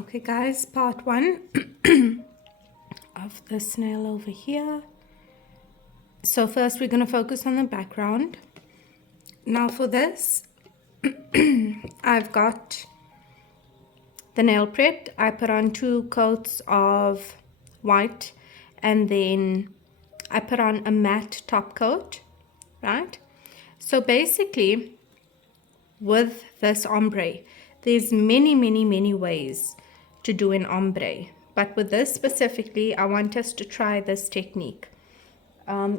Okay guys, part one of this nail over here. So first we're going to focus on the background. Now for this, I've got the nail prepped. I put on 2 coats of white and then I put on a matte top coat, right? So basically with this ombre, there's many ways to do an ombre, but with this specifically I want us to try this technique.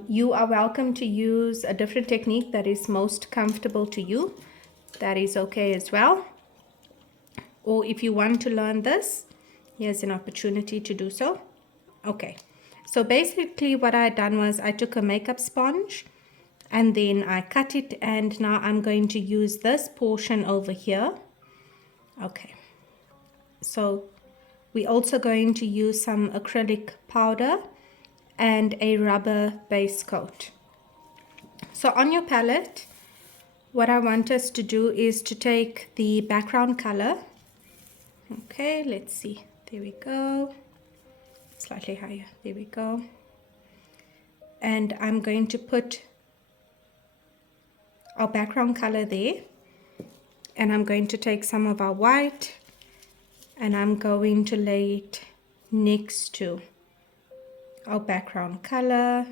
You are welcome to use a different technique that is most comfortable to you. That is okay as well. Or if you want to learn this, here's an opportunity to do so. Okay, so basically what I done was I took a makeup sponge and then I cut it, and now I'm going to use this portion over here. Okay, so we're also going to use some acrylic powder and a rubber base coat. So on your palette, what I want us to do is to take the background color. Okay, let's see. There we go. Slightly higher. There we go. And I'm going to put our background color there. And I'm going to take some of our white and I'm going to lay it next to our background color.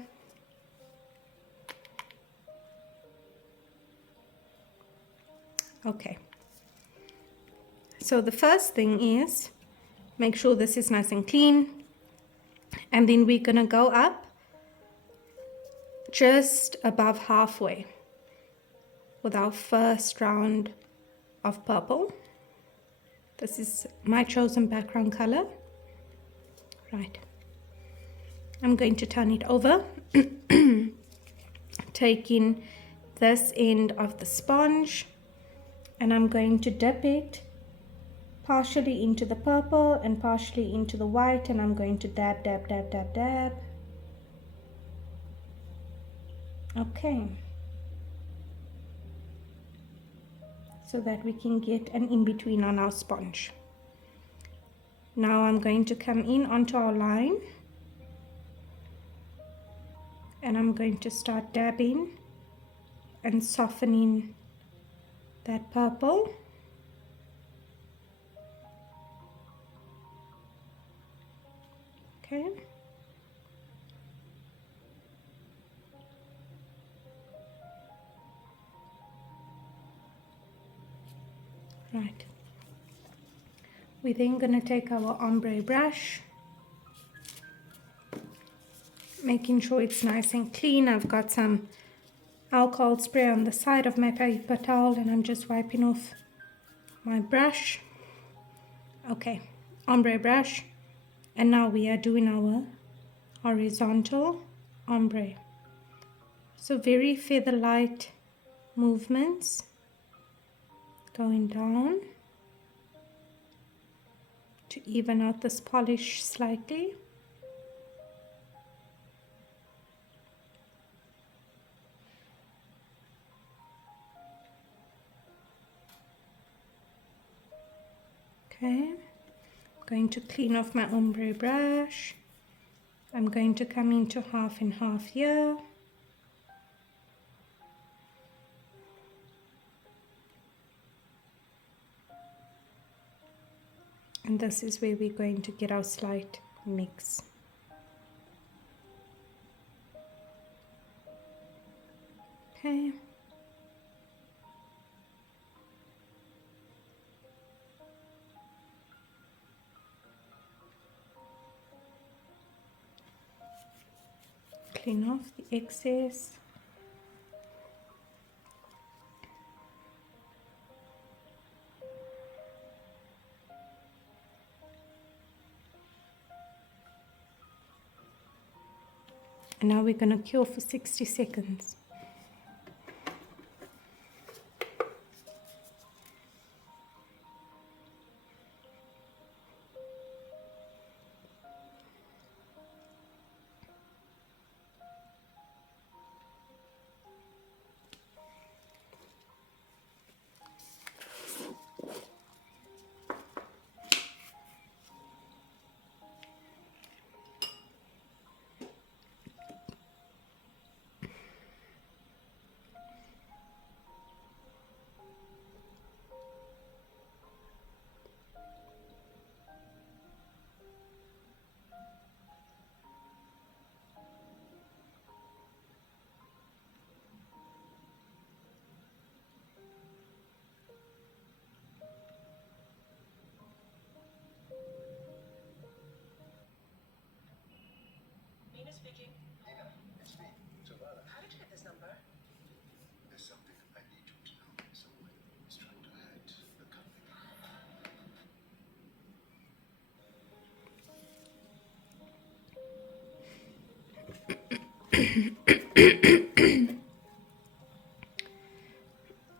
Okay, so the first thing is make sure this is nice and clean, and then we're gonna go up just above halfway with our first round of purple. This is my chosen background color. Right, I'm going to turn it over, taking this end of the sponge, and I'm going to dip it partially into the purple and partially into the white, and I'm going to dab, dab, dab, dab, dab. Okay, so that we can get an in-between on our sponge. Now I'm going to come in onto our line and I'm going to start dabbing and softening that purple. Okay. Right. We're then going to take our ombre brush, making sure it's nice and clean. I've got some alcohol spray on the side of my paper towel and I'm just wiping off my brush. Okay, ombre brush, and now we are doing our horizontal ombre. So very feather light movements going down to even out this polish slightly. Okay, I'm going to clean off my ombre brush. I'm going to come into half and half here. And this is where we're going to get our slight mix. Okay. Clean off the excess. And now we're going to cure for 60 seconds.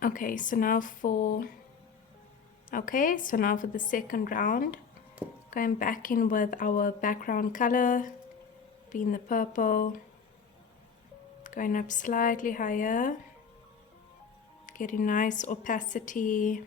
Okay, so now for the second round, going back in with our background color, being the purple, going up slightly higher, getting nice opacity.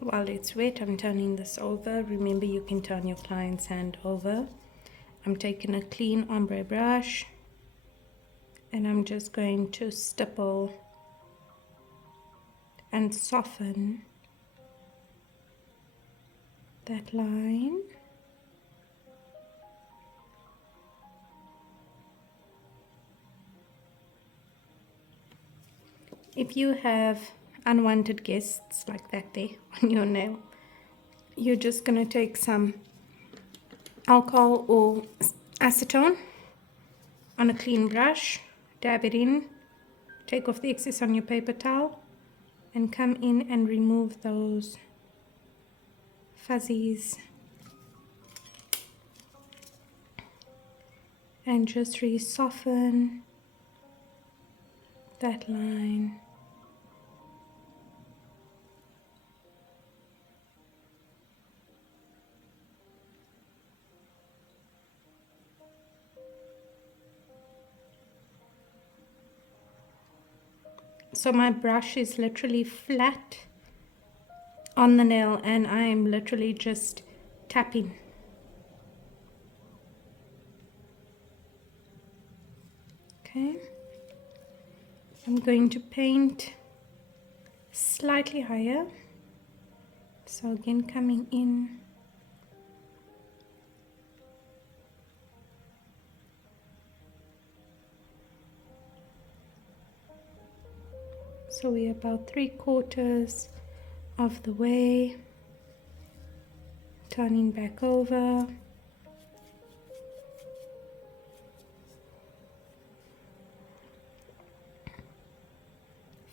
While it's wet, I'm turning this over. Remember, you can turn your client's hand over. I'm taking a clean ombre brush and I'm just going to stipple and soften that line. If you have unwanted guests like that there on your nail, you're just going to take some alcohol or acetone on a clean brush, dab it in, take off the excess on your paper towel, and come in and remove those fuzzies and just re-soften that line. So my brush is literally flat on the nail and I am literally just tapping. Okay, I'm going to paint slightly higher. So again, coming in. So we're about 3/4 of the way. Turning back over.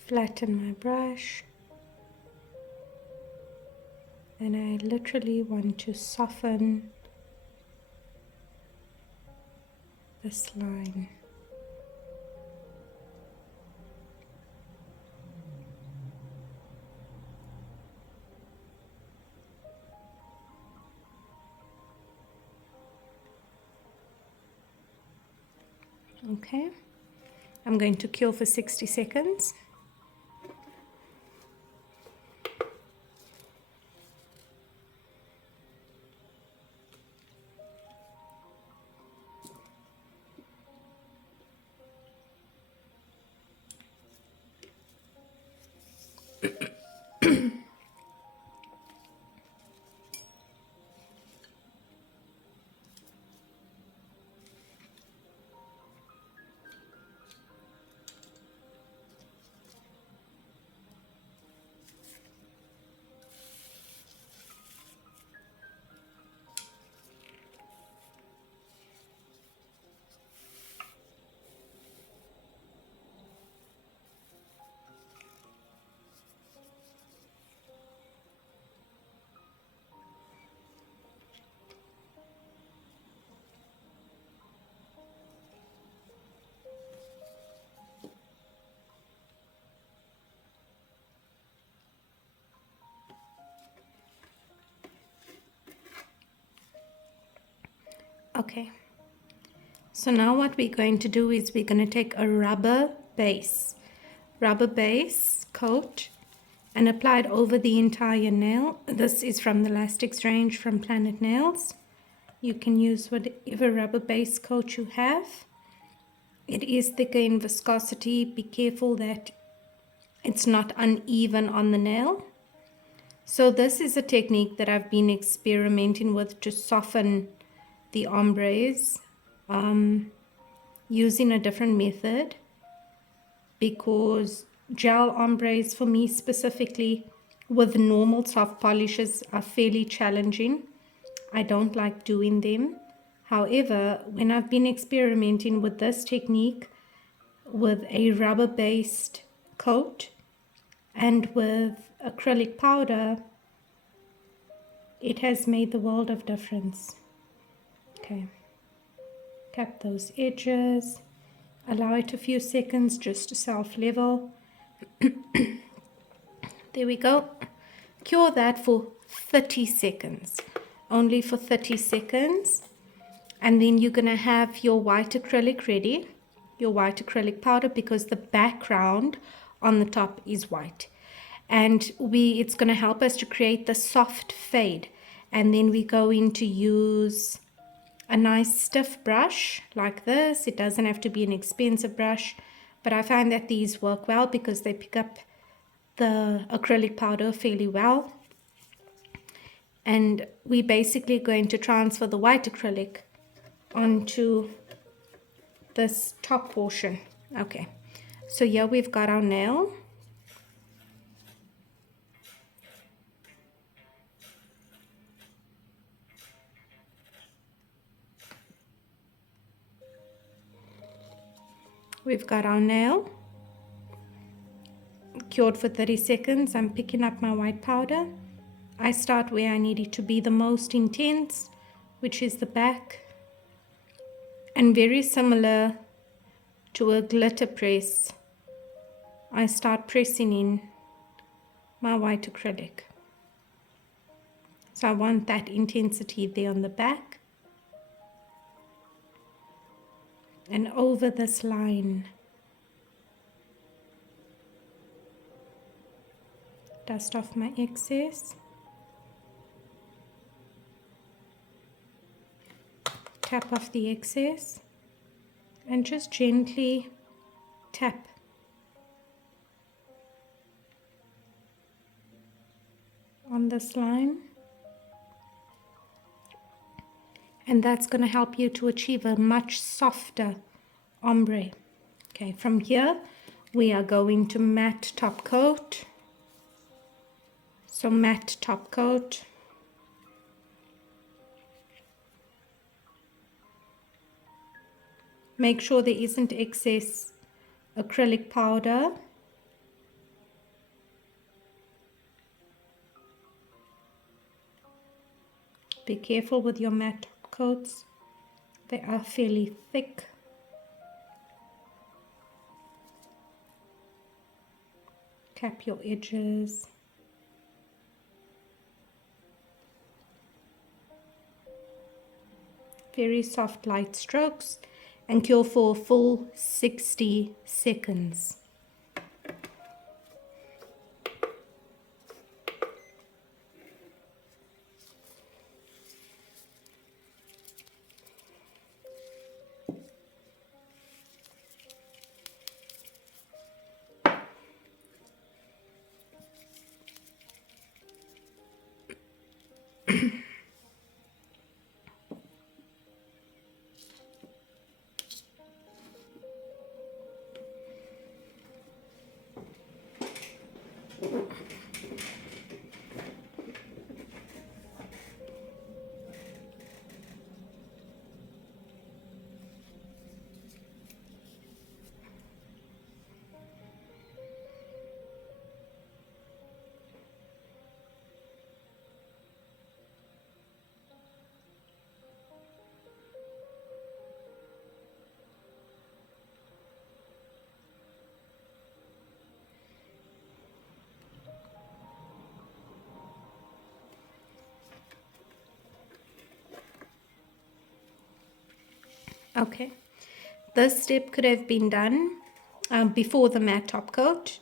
Flatten my brush. And I literally want to soften this line. Okay, I'm going to cure for 60 seconds. Okay, so now what we're going to do is we're going to take a rubber base coat and apply it over the entire nail. This is from the Elastics range from Planet Nails. You can use whatever rubber base coat you have. It is thicker in viscosity. Be careful that it's not uneven on the nail. So this is a technique that I've been experimenting with to soften the ombres, using a different method, because gel ombres for me specifically with normal soft polishes are fairly challenging. I don't like doing them. However, when I've been experimenting with this technique with a rubber based coat, And with acrylic powder, it has made the world of difference. Okay, tap those edges, allow it a few seconds just to self-level. There we go. Cure that for 30 seconds, only for 30 seconds. And then you're going to have your white acrylic ready, your white acrylic powder, because the background on the top is white. And it's going to help us to create the soft fade. And then we're going to use a nice stiff brush like this. It doesn't have to be an expensive brush, but I find that these work well because they pick up the acrylic powder fairly well. And we're basically going to transfer the white acrylic onto this top portion. Okay, so here we've got our nail. We've got our nail cured for 30 seconds. I'm picking up my white powder. I start where I need it to be the most intense, which is the back. And very similar to a glitter press, I start pressing in my white acrylic. So I want that intensity there on the back. And over this line. Dust off my excess. Tap off the excess. And just gently tap. On this line. And that's going to help you to achieve a much softer ombre. Okay, from here we are going to matte top coat. So matte top coat. Make sure there isn't excess acrylic powder. Be careful with your matte top coats. They are fairly thick. Cap your edges. Very soft light strokes and cure for a full 60 seconds. Okay, this step could have been done before the matte top coat.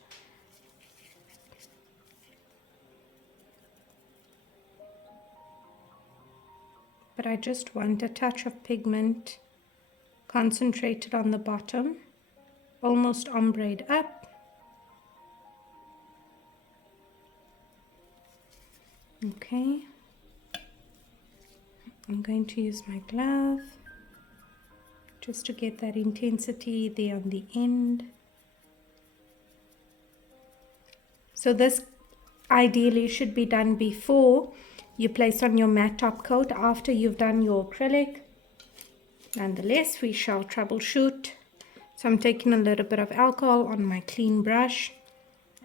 But I just want a touch of pigment concentrated on the bottom, almost ombreed up. Okay, I'm going to use my glove just to get that intensity there on the end. So this ideally should be done before you place on your matte top coat, after you've done your acrylic. Nonetheless, we shall troubleshoot. So I'm taking a little bit of alcohol on my clean brush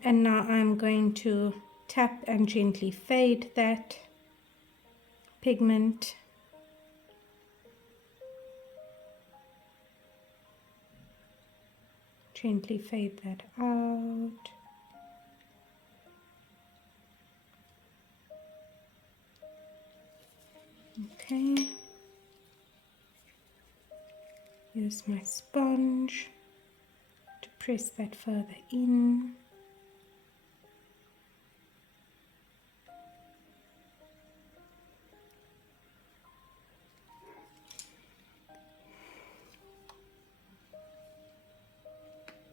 And now I'm going to tap and gently fade that pigment. Gently fade that out. Okay. Use my sponge to press that further in.